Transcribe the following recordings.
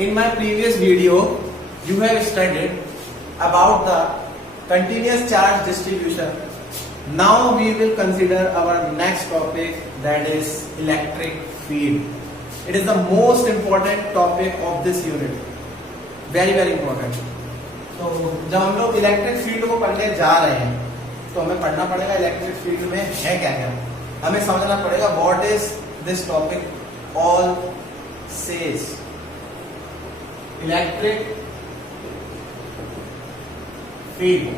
In my previous video, you have studied about the continuous charge distribution. Now we will consider our next topic, that is electric field. It is the most important topic of this unit. Very very important. तो जब हम लोग electric field को पढ़ने जा रहे हैं तो हमें पढ़ना पड़ेगा इलेक्ट्रिक फील्ड में है क्या क्या, हमें समझना पड़ेगा what is this topic all says. Electric field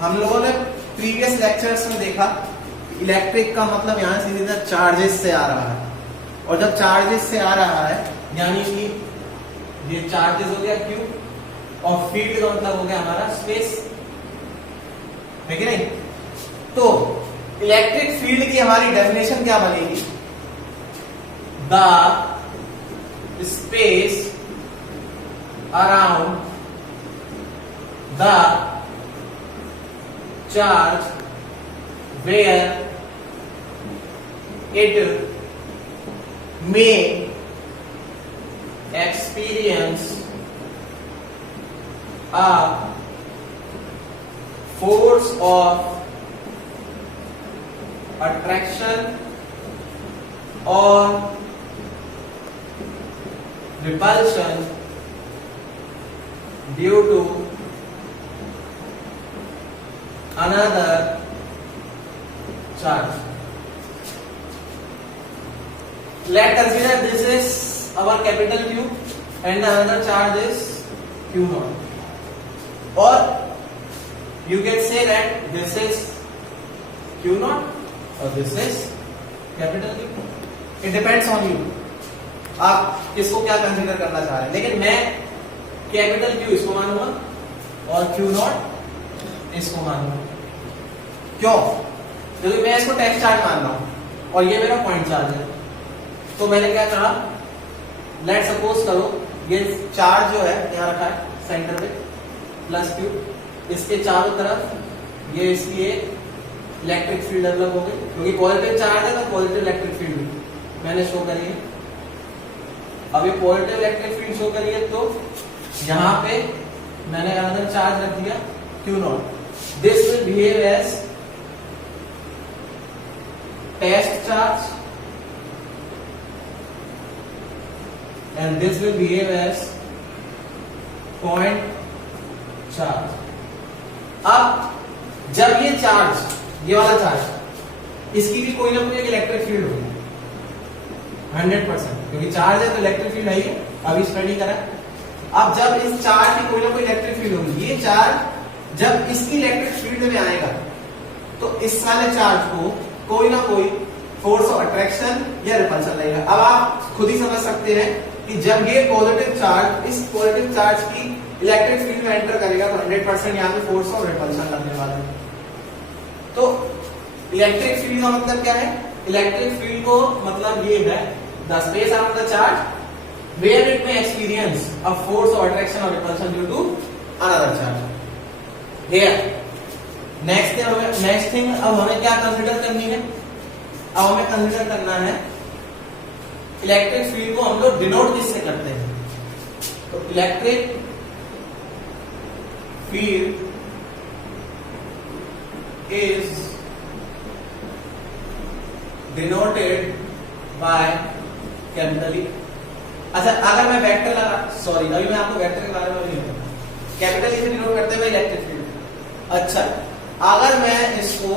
हम लोगों ने प्रीवियस लेक्चर्स में देखा, इलेक्ट्रिक का मतलब यहां से सीधा चार्जेस से आ रहा है, और जब चार्जेस से आ रहा है यानी कि ये चार्जेस हो गया क्यू, और फील्ड का मतलब हो गया हमारा स्पेस, है कि नहीं। तो इलेक्ट्रिक फील्ड की हमारी डेफिनेशन क्या बनेगी, the space around the charge where it may experience a force of attraction or repulsion due to another charge. Let's consider this is our capital Q and the another charge is Q naught, or you can say that this is Q naught or this is capital Q. It depends on you, आप किसको क्या consider करना चाह रहे हैं, लेकिन मैं capital Q इसको मानूंगा और Q naught इसको मानूंगा। क्यों? क्योंकि मैं इसको टेक्स्ट चार्ज मान रहा हूं और ये मेरा पॉइंट चार्ज है। तो मैंने क्या कहा, लेट सपोज करो ये चार्ज जो है यहां रखा है सेंटर पे प्लस क्यू, इसके चारों तरफ ये इसकी एक इलेक्ट्रिक फील्ड डेवलप हो गई, क्योंकि पॉजिटिव चार्ज है तो पॉजिटिव इलेक्ट्रिक फील्ड मैंने शो करी है। अब ये पॉजिटिव इलेक्ट्रिक फील्ड शो करी है तो यहां पे मैंने अनदर चार्ज रख दिया Q naught. This will behave as test charge and this will behave as point charge. अब जब ये चार्ज, ये वाला चार्ज, इसकी भी कोई ना कोई इलेक्ट्रिक फील्ड होगी 100%, क्योंकि चार्ज है तो इलेक्ट्रिक फील्ड है ही, अभी स्टडी करा। अब जब इस चार्ज की कोई ना कोई इलेक्ट्रिक फील्ड होगी, ये चार्ज जब इसकी इलेक्ट्रिक फील्ड में आएगा तो इस वाले चार्ज को कोई ना कोई फोर्स ऑफ अट्रैक्शन या रिपल्शन लगेगा। अब आप खुद ही समझ सकते हैं कि जब ये पॉजिटिव चार्ज इस पॉजिटिव चार्ज की इलेक्ट्रिक फील्ड में एंटर करेगा तो 100% यहाँ पे फोर्स ऑफ रिपल्शन लगने वाला है। तो इलेक्ट्रिक फील्ड का मतलब क्या है, इलेक्ट्रिक फील्ड को मतलब ये है the space around the charge where it may experience a force of attraction और repulsion due to another charge. Here next thing अब हमें क्या कंसीडर करनी है, अब हमें कंसीडर करना है इलेक्ट्रिक फील्ड को हम लोग डिनोट किससे करते हैं। तो electric field is denoted by capital E. अच्छा, अगर मैं वेक्टर लगा, सॉरी अभी मैं आपको वेक्टर के बारे में नहीं बताऊंगा, कैपिटल ई से डिनोट करते हैं इलेक्ट्रिक फील्ड। अच्छा, अगर मैं इसको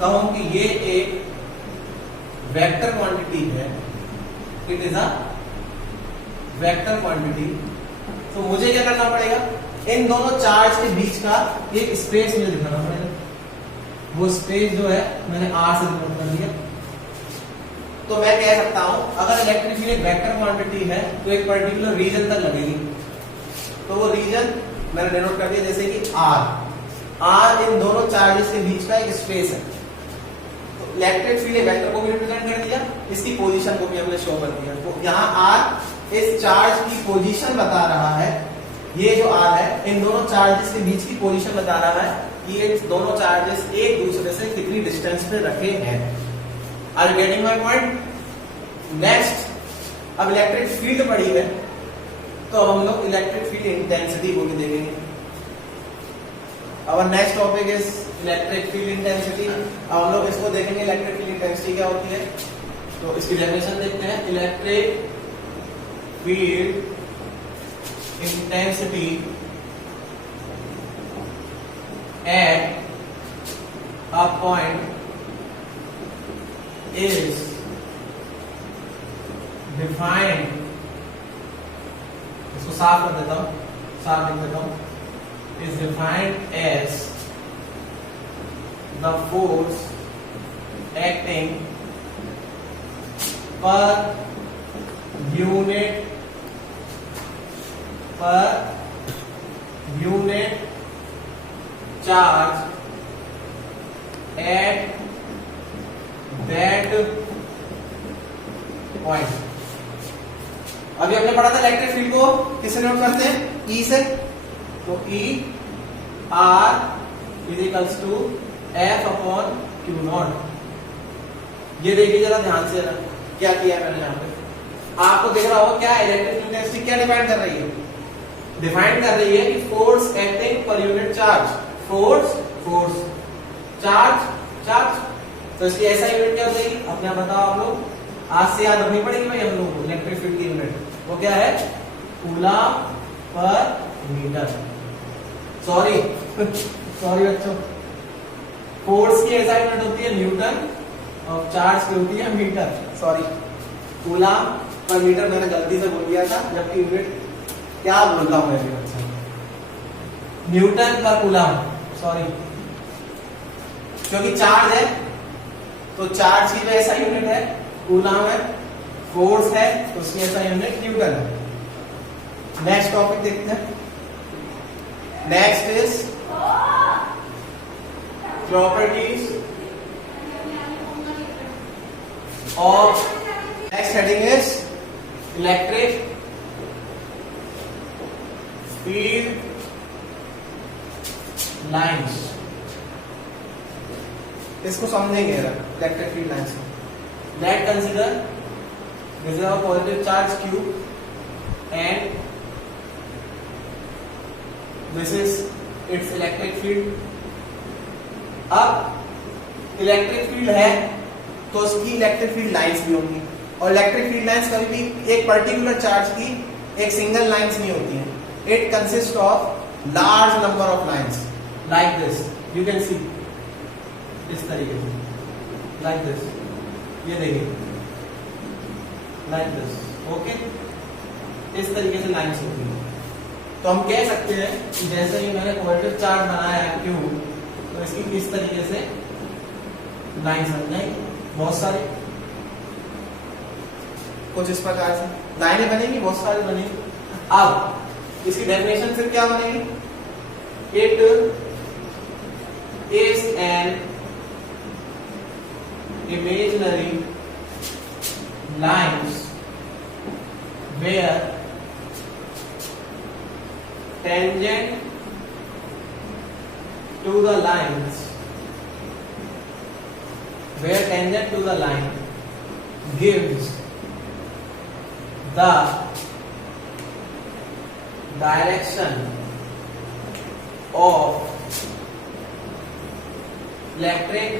कहूं कि ये एक वेक्टर क्वांटिटी है, it is a vector quantity, तो मुझे क्या करना पड़ेगा, इन दोनों चार्ज के बीच का एक स्पेस मुझे दिखाना पड़ेगा। वो स्पेस जो है मैंने आर से डिनोट कर दिया। तो मैं कह सकता हूं अगर इलेक्ट्रिक फील्ड एक वेक्टर क्वांटिटी है तो एक पर्टिकुलर रीजन तक लगेगी, तो वो रीजन मैंने डिनोट कर दिया जैसे कि आर इन दोनों चार्जेस के बीच का एक स्पेस है। इलेक्ट्रिक फील्ड वेक्टर को भी रिप्रेजेंट कर दिया, इसकी पोजीशन को भी हमने शो कर दिया। तो यहाँ आर इस चार्ज की पोजीशन बता रहा है, ये जो आर है इन दोनों चार्जेस के बीच की पोजीशन बता रहा है कि ये दोनों चार्जेस एक दूसरे से कितनी डिस्टेंस पे रखे हैं। Are you getting my point? Next अब इलेक्ट्रिक फील्ड पड़ी है, तो अब हम लोग इलेक्ट्रिक फील्ड इंटेंसिटी को भी देखेंगे। अब next topic is electric field intensity. अब हम लोग इसको देखेंगे इलेक्ट्रिक फील्ड इंटेंसिटी क्या होती है। तो इसकी डेफिनेशन देखते हैं। Electric field intensity at a point is defined, इसको साफ कर देता हूं, साफ लिख देता हूं, is defined as the force acting per unit charge at that point। अभी हमने पढ़ा था इलेक्ट्रिक फील्ड को किससे नोट करते हैं, E से। तो E R is equals to F upon Q naught. ये देखिए जरा ध्यान से, क्या किया मैंने यहाँ पे, आपको दिख रहा होगा क्या इलेक्ट्रिक फील्ड इंटेंसिटी क्या डिफाइन कर रही है। डिफाइन कर रही है कि force acting per unit charge, force charge. तो इसकी ऐसा यूनिट क्या हो जाएगी, अपने बताओ आप लोग, आज से याद रखनी पड़ेगी भाई हम लोगों को। इलेक्ट्रिक फील्ड की यूनिट वो क्या है, कूलम पर मीटर। सॉरी बच्चों, फोर्स की ऐसा यूनिट होती है न्यूटन और चार्ज की होती है metre. Sorry, coulomb per metre मैंने गलती से बोल दिया था, जबकि यूनिट क्या बोलता हूं मैं बच्चा, न्यूटन पर कूलम। सॉरी, क्योंकि चार्ज है तो चार्ज की जो ऐसा यूनिट है कूलम है, फोर्स है तो उसकी ऐसा यूनिट न्यूटन है। नेक्स्ट टॉपिक देखते हैं। Next is properties of, next heading is electric field lines. इसको समझेंगे इलेक्ट्रिक फील्ड लाइन्स को। Let consider this is our positive charge Q and this is its electric field. अब electric field है तो उसकी electric field lines भी होंगी, और इलेक्ट्रिक फील्ड लाइन्स कभी भी एक पर्टिकुलर चार्ज की एक सिंगल लाइन्स नहीं होती है। It consist of large number of lines like this, you can see, इस तरीके से, लाइक दिस, ये देखिए, लाइक दिस, ओके, इस तरीके से लाइन्स होती है। तो हम कह सकते हैं कि जैसे ही मैंने पॉजिटिव चार्ज बनाया है Q, तो इसकी इस तरीके से लाइन्स बन जाएंगी, बहुत सारी, कुछ इस प्रकार से लाइनें बनेंगी, बहुत सारी बनेंगी। अब इसकी डेफिनेशन फिर क्या बनेगी, it is an imaginary lines where tangent to the line gives the direction of electric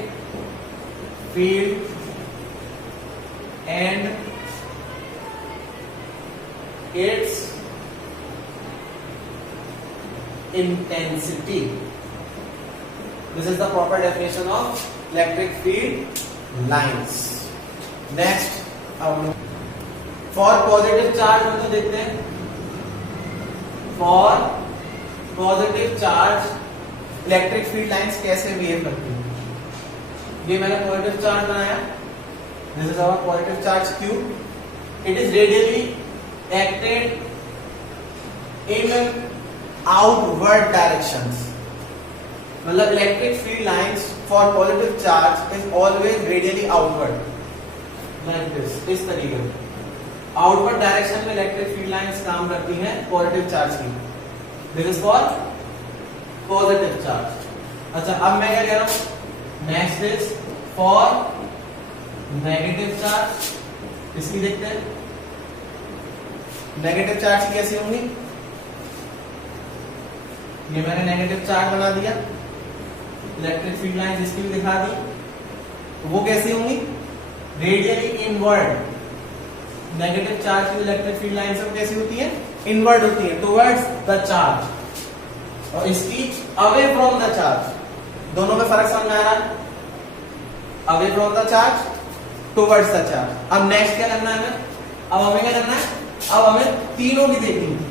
field and its intensity. This is the proper definition of electric field lines. Next, for positive charge हम तो देखते हैं, for positive charge electric field lines कैसे behave करती है। ये मैंने positive charge बनाया, this is our positive charge Q, it is radially acted in outward directions. मतलब electric field lines for positive charge is always radially outward, like this, इस तरीके से आउटवर्ड डायरेक्शन में इलेक्ट्रिक फील्ड लाइंस काम करती हैं positive charge की। This is for positive charge. अच्छा, अब मैं क्या कह रहा हूं, next is for negative charge. इसकी देखते हैं, नेगेटिव चार्ज की कैसी होंगी? ये मैंने नेगेटिव चार्ज बना दिया, इलेक्ट्रिक फील्ड लाइन इसकी भी दिखा दी, तो वो कैसी होंगी? Radially inward. नेगेटिव चार्ज की इलेक्ट्रिक फील्ड लाइन सब कैसी होती है? इनवर्ड होती है, टुवर्ड्स द चार्ज, और इसकी अवे फ्रॉम द चार्ज। दोनों में फर्क समझ आ रहा है? Away from the charge, towards the charge. अब नेक्स्ट क्या करना है हमें? अब हमें क्या करना है? अब हमें तीनों की देखनी है,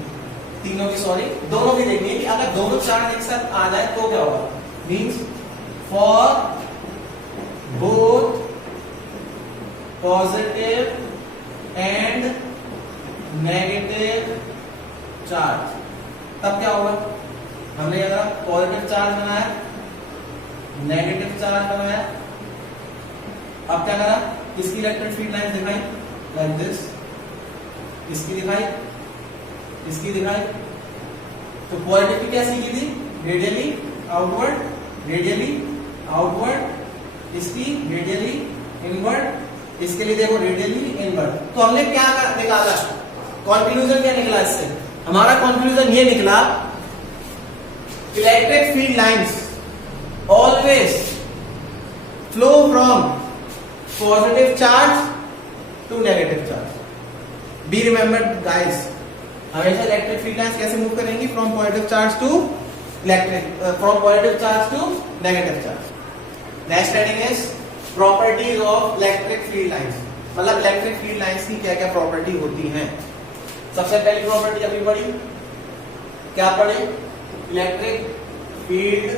दोनों की देखनी है कि अगर दोनों चार्ज एक साथ आ जाए तो क्या होगा। Means for both positive and negative charge, तब क्या होगा? हमने अगर पॉजिटिव चार्ज बनाया, नेगेटिव चार्ज बनाया, अब क्या करा? इसकी इलेक्ट्रिक फील्ड लाइन दिखाई लाइक दिस, इसकी दिखाई, इसकी दिखाई। तो पॉजिटिव की क्या सीखी थी? रेडियली आउटवर्ड, रेडियली आउटवर्ड, इसकी रेडियली इनवर्ड, इसके लिए देखो रेडियली इनवर्ड। तो हमने क्या निकाला? कंक्लूजन क्या निकला इससे? हमारा कंक्लूजन ये निकला, electric field lines always flow from positive charge to negative charge. Be remembered guys, हमेशा इलेक्ट्रिक फील्ड लाइंस कैसे मूव करेंगी? From positive charge to from positive charge to negative charge. Next heading is properties of electric field lines, मतलब electric field lines की क्या क्या property होती हैं। सबसे पहली प्रॉपर्टी अभी पढ़ी, क्या पढ़ी? Electric field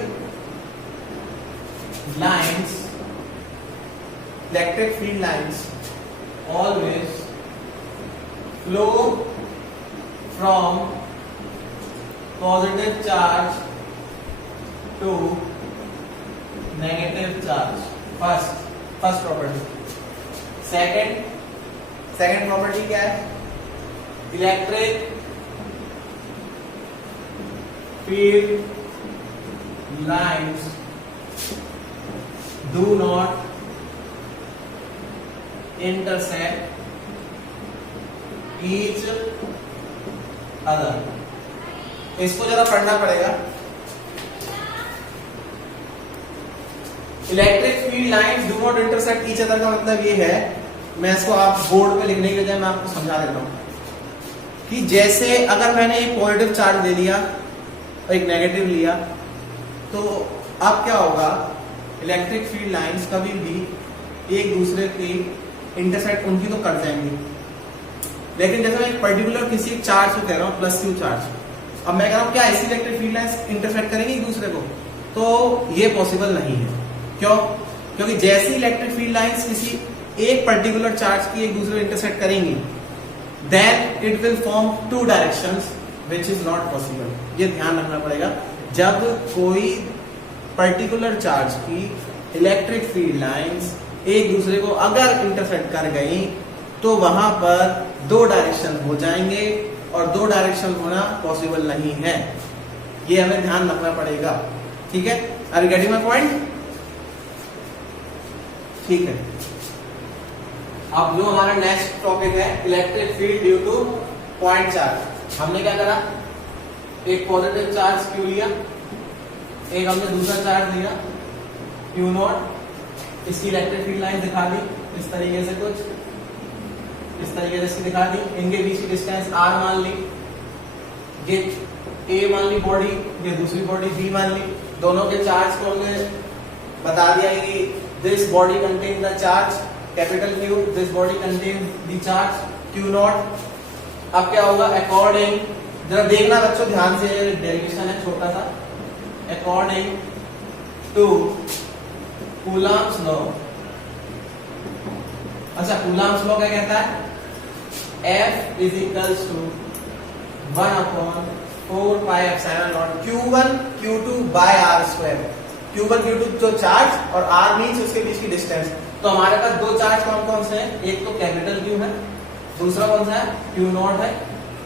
lines, electric field lines always flow from positive charge to negative charge. First property. Second property क्या है? Electric field lines do not intersect each other। इसको जरा पढ़ना पड़ेगा। Electric field lines do not intersect each other का मतलब ये है, मैं इसको आप बोर्ड पे लिखने के बजाय मैं आपको समझा देता हूं कि जैसे अगर मैंने एक पॉजिटिव चार्ज ले लिया और एक नेगेटिव लिया, तो अब क्या होगा? इलेक्ट्रिक फील्ड लाइंस कभी भी एक दूसरे की इंटरसेक्ट उनकी तो कर जाएंगी, लेकिन जैसे मैं एक पर्टिकुलर किसी एक चार्ज को कह रहा हूँ प्लस क्यू चार्ज, अब मैं कह रहा हूँ क्या ऐसी इलेक्ट्रिक फील्ड लाइंस इंटरसेक्ट करेंगी एक दूसरे को? तो ये पॉसिबल नहीं है। क्यों? क्योंकि जैसी इलेक्ट्रिक फील्ड लाइंस किसी एक पर्टिकुलर चार्ज की एक दूसरे को इंटरसेक्ट करेंगी, then it will form two directions which is not possible. ये ध्यान रखना पड़ेगा। जब कोई पर्टिकुलर चार्ज की इलेक्ट्रिक फील्ड लाइंस एक दूसरे को अगर इंटरसेक्ट कर गई तो वहां पर दो डायरेक्शन हो जाएंगे, और दो डायरेक्शन होना पॉसिबल नहीं है। ये हमें ध्यान रखना पड़ेगा। ठीक है? Are you getting my point? ठीक है। अब जो हमारा नेक्स्ट टॉपिक है electric field due to point charge. हमने क्या करा? एक पॉजिटिव चार्ज क्यू लिया, एक हमने दूसरा चार्ज लिया क्यू नॉट, इसकी इलेक्ट्रिक फील्ड लाइन दिखा दी इस तरीके से, कुछ इस तरीके से इसकी दिखा दी। इनके बीच की डिस्टेंस आर मान ली, ये ए मान ली बॉडी, ये दूसरी बॉडी बी मान ली। दोनों के चार्ज को हमने बता दिया कि this body contain the charge capital Q, this body contain the charge Q not. अब क्या होगा? अकॉर्डिंग, जरा देखना बच्चों ध्यान से, डेरिवेशन है छोटा सा, अकॉर्डिंग टू कूलम्स लॉ। अच्छा, कूलम्स लॉ क्या कहता है? F is equals to 1/4 pi epsilon naught Q1 Q2 by R square. Q1 Q2 जो चार्ज और R मींस उसके बीच की डिस्टेंस। तो हमारे पास दो चार्ज कौन कौन से हैं? एक तो कैपिटल Q है, दूसरा कौन सा है? Q नॉट है।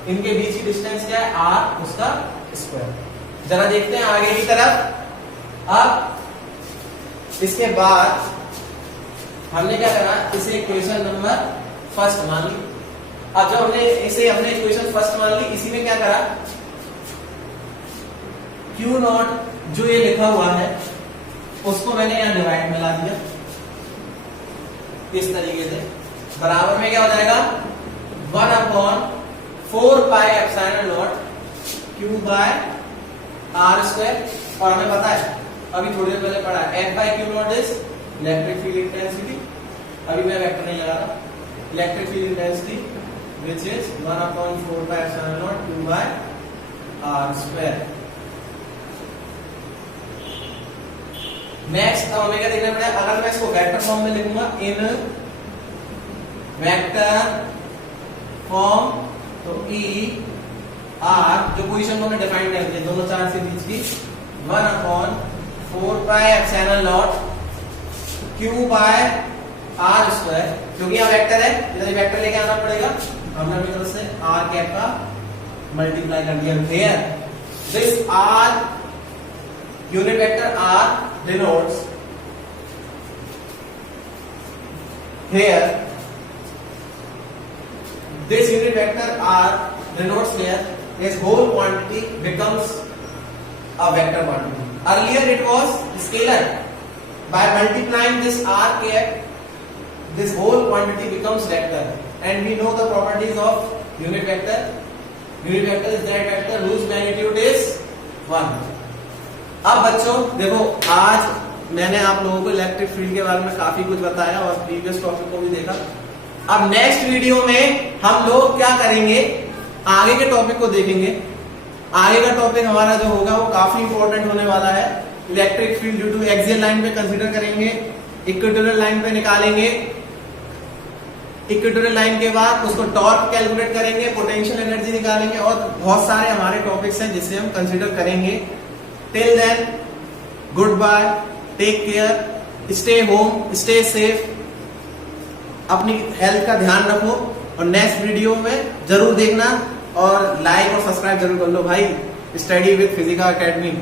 इनके बीच की डिस्टेंस क्या है? R, उसका स्क्वायर। जरा देखते हैं आगे की तरफ। अब इसके बाद हमने क्या करा? इसे इक्वेशन नंबर फर्स्ट मान ली, अब जब हमने इसे हमने इक्वेशन फर्स्ट मान ली, इसी में क्या करा, Q नॉट जो ये लिखा हुआ है उसको मैंने यहां डिवाइड में ला दिया इस तरीके से, बराबर में क्या हो जाएगा 1/4 pi epsilon naught Q by R square. और हमें पता है अभी थोड़ी देर पहले पढ़ा है F by Q naught is electric field intensity. अभी मैं वेक्टर नहीं लगा रहा, electric field intensity which is 1/4 pi epsilon naught Q by R square। Next अब हमें क्या देखना पड़ेगा, अगर मैं इसको वेक्टर फॉर्म में लिखूंगा इन वेक्टर फॉर्म, तो E R जो पोजीशन को मैं डिफाइन कर दिया दोनों चार्ज के बीच की 1/4 pi epsilon naught Q by R square, क्योंकि यहाँ वेक्टर है इधर वेक्टर लेके आना पड़ेगा, हमने अपनी तरफ से R कैप का मल्टीप्लाई कर दिया। Here this R unit vector R denotes here, this unit vector R denotes here this whole quantity becomes a vector quantity. Earlier it was scalar. By multiplying this R cap, this whole quantity becomes vector, and we know the properties of unit vector. Unit vector is that vector whose magnitude is 1. अब बच्चों देखो, आज मैंने आप लोगों को electric field के बारे में काफी कुछ बताया और प्रीवियस टॉपिक को भी देखा। अब नेक्स्ट वीडियो में हम लोग क्या करेंगे, आगे के टॉपिक को देखेंगे। आगे का टॉपिक हमारा जो होगा वो काफी इंपॉर्टेंट होने वाला है। Electric field due to axial line पे कंसीडर करेंगे, इक्वेटोरियल लाइन पे निकालेंगे, इक्वेटोरियल लाइन के बाद उसको टॉर्क कैलकुलेट करेंगे, पोटेंशियल एनर्जी निकालेंगे, और बहुत सारे हमारे टॉपिक्स हैं जिसे हम कंसीडर करेंगे। Till then goodbye, take care, stay home, stay safe, अपनी हेल्थ का ध्यान रखो, और नेक्स्ट वीडियो में जरूर देखना, और लाइक और सब्सक्राइब जरूर कर लो भाई। Study with Physica academy.